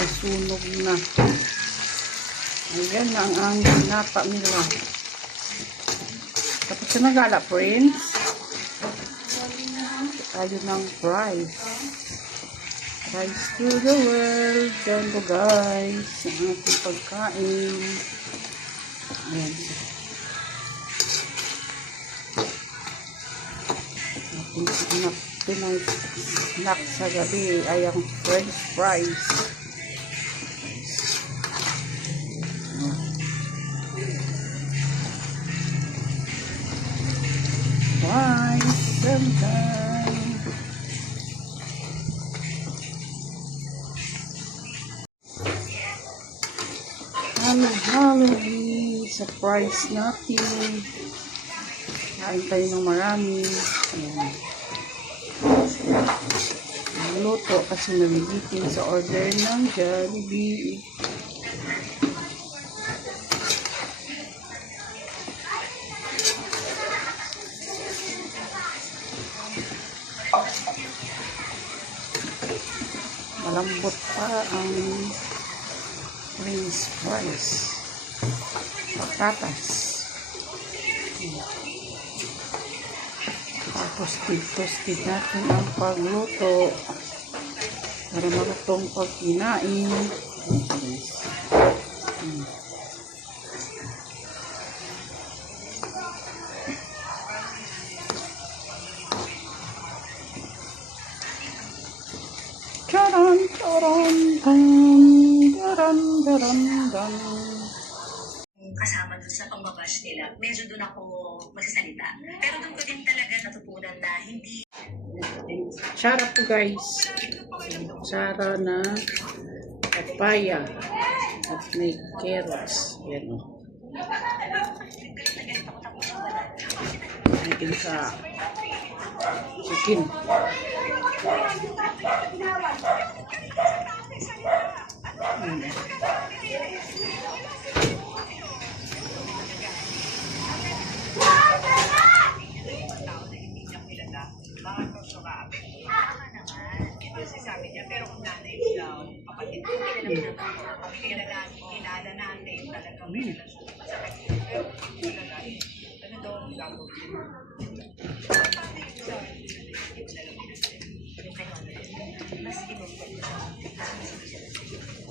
nasunog na. Ayan na ang aming napa nila. Tapos na nagala, friends. Tayo ng fries. Fries to the world. Yan po guys. Ang ating pagkain. Ayan. Ating snack sa gabi ay ang french fries. Fries. Halo-halo. Surprise natin. Kain tayo ng marami. Ayan. Luto kasi naligitin sa order ng Jollibee. Malambot pa ang french fries. Patatas. Tapos toasted natin ang pagluto para marutong pag kinain. Charan, charan, tan, charan, charan, tan. Kasama doon sa pangbabash nila, medyo doon ako magsasalita. Pero doon ko din talaga natutunan na hindi... Sara po guys. Sara na papaya at may carrots. Yan o. Natin sa chicken. Sabi niya, pero kung nanay mo daw, kapatid ko, kilala natin talaga may relasyon. Pero ano daw ang gagawin? Mas inumpag siya.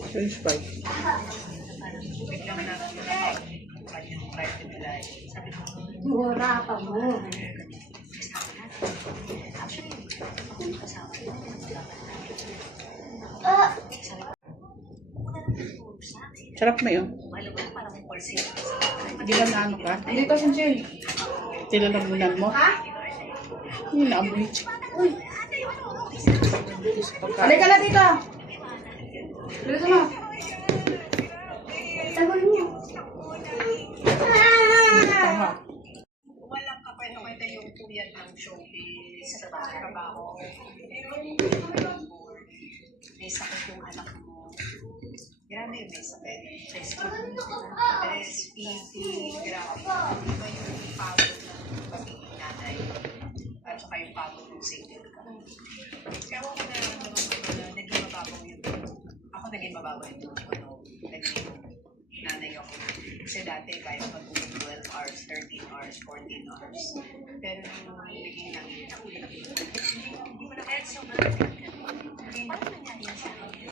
French fries. Biglang na kanyang private life. Sabi ko, Mura pa mo. actually, kasama ko. Sarap mo yun. Hindi ba na ano ka? Hindi ka siya. Tilalamunan mo? Hindi na amoy. Halika na dito. Dito mo. Tagal mo. Tama. Walang kakwento-kwento yung tuyad ng showbiz sa trabaho. May sakit yung anak mo. Grabe yung may sakit. Breastfeeding, grabe. Iba yung pagod ng pagiging nanay. At saka yung pagod ng single ka. Kaya ako na naging mababaw yung ako naging mababaw yung tulog ko nung naging nanay ako. Kasi dati kaya matulog 12 hours, 13 hours, 14 hours. Pero nung naging nanay, hindi mo na kaya sobrang paano nangyari yan sa akin?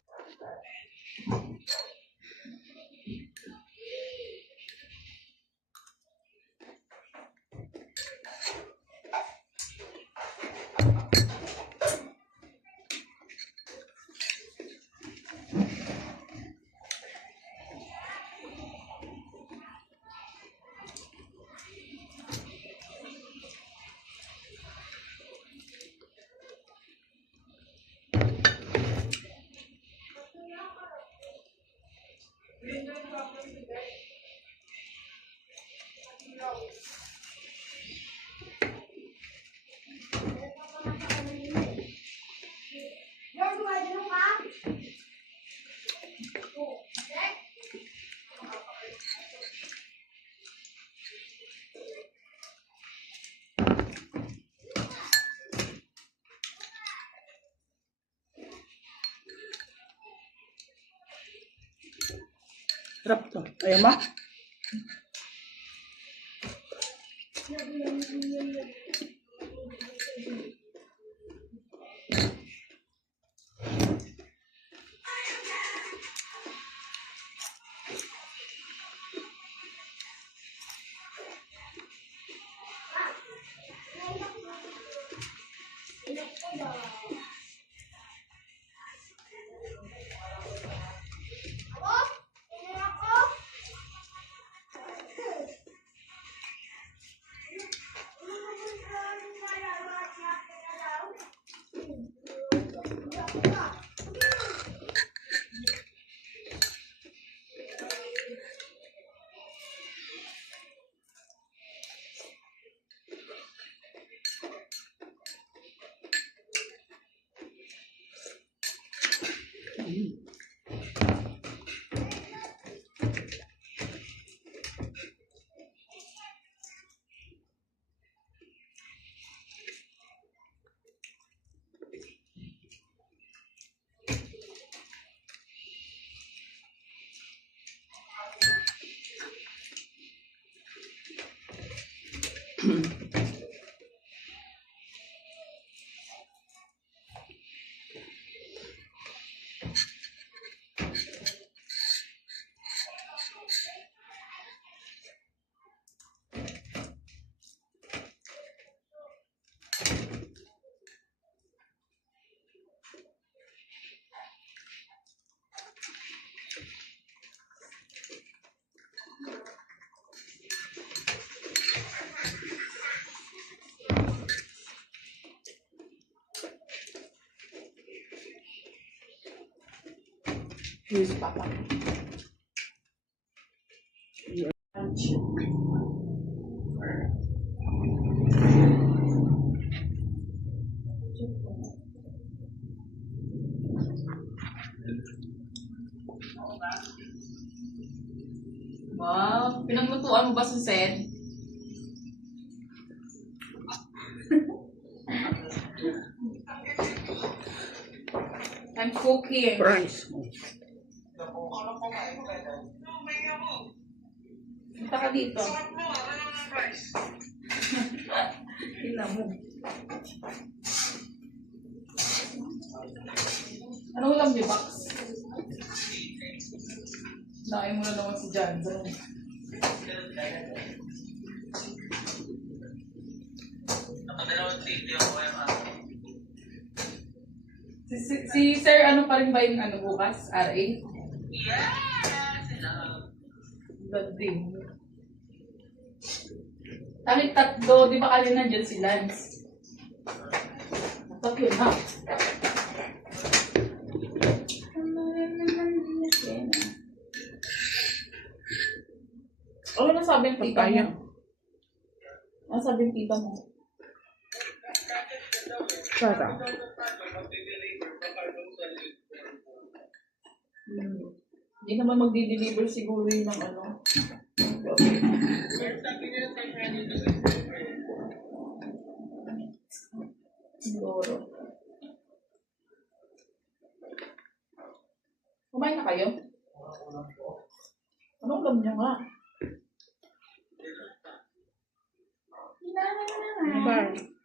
Sarap to. Ayaw mo? Yes, Papa. Wow, pinaglutuan mo ba sa Sed? I'm cooking. Price mo. Punta ka dito. Tingnan mo. Ano ulam di Bax? Nain mo na naman si Jan. Si Sir, ano pa rin ba yung ano bukas? RA? Bading. Tanging tatlo, di ba kanina dyan si Lance? Tatlo na. Ano nasabi ng tita Papaya. mo? Ano sabi ng tita mo? Sarap. Hindi naman magdi-deliver siguro yun ng ano. Siguro. Kumain na kayo? Anong ulam niyo nga? Bye.